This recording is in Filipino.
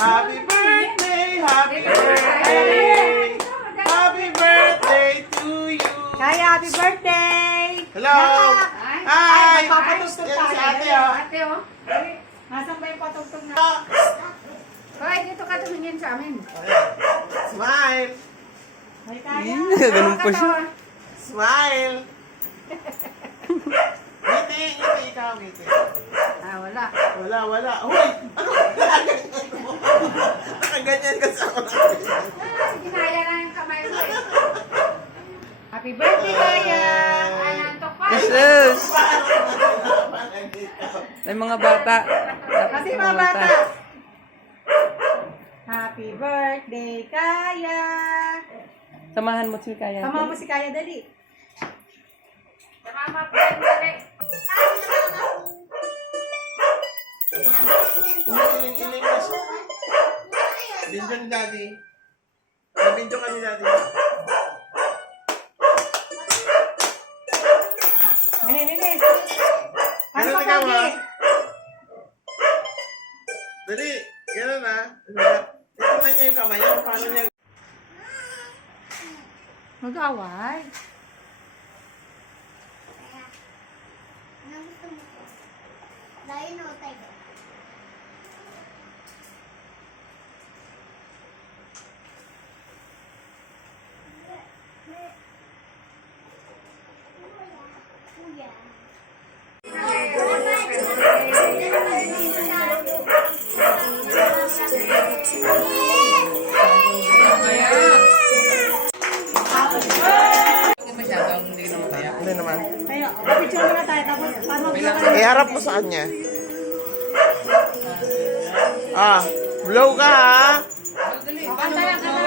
Happy birthday, happy birthday. Happy birthday to you. Kaya, happy birthday! Hello. Hi. Magpapatugtog Yan tayo. si ate, oh. Ate, oh. Nasaan ba yung patugtog na? Hoy, dito ka tumingin sa amin. Smile. Ay, kaya. Ganun pa siya. Smile. Ngiti, ngiti, ikaw, ngiti. Ah, wala. Wala. Uy, ano? Nakaganyan ka sa ako. Ah, ginaya na yung kamay mo eh. Happy birthday, Kaya! Ay, nantok pa. Jesus! May mga bata. Kasi mga bata. Happy birthday, Kaya! Samahan mo si Kaya. Tama mo si Kaya, dali. Mama, dali. Iling na siya. Binjo ni daddy. Binjo ka ni daddy. Nilinis. Ano Ganun pa ikaw, kagi? ha? Dali, gano'n na. Tingnan niyo yung kamay niya. Paano niya? Mag-away. Lion o tiger? Kuya. Hindi naman. Tayo, picture muna tayo. Tapos, paano mag-vlog? Iharap mo sa kanya. Blow ka ha. Kanta lang, kanta